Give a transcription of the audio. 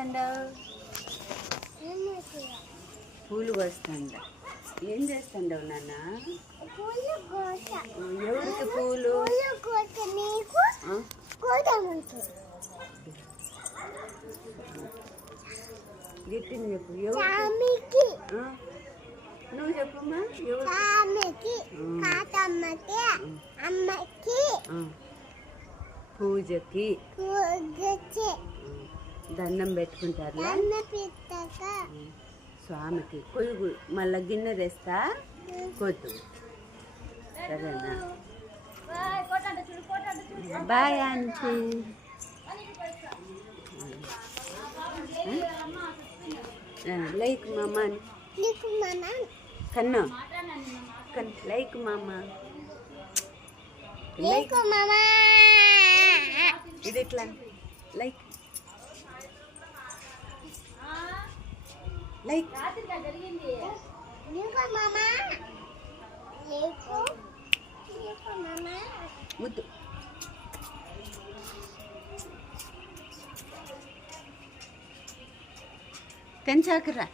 చేస్తాండవు? పూలు కోస్తాండ. ఏం చేస్తాండవు నాన్న? ఎవరికి పూలు? గట్టిని చెప్పు. నువ్వు చెప్పమ్మా. పూజకి దండం పెట్టుకుంటారు స్వామికి. కొయ్యి మళ్ళా గిన్నె తెస్తా కొద్దు. సరేనా? Bye aunty. లైక్ మామా కన్నా లైక్ మామా లైక్ మామా. ఇది ఎట్లా లైక్ లైక్ ముద్దు. పెంచాకరా.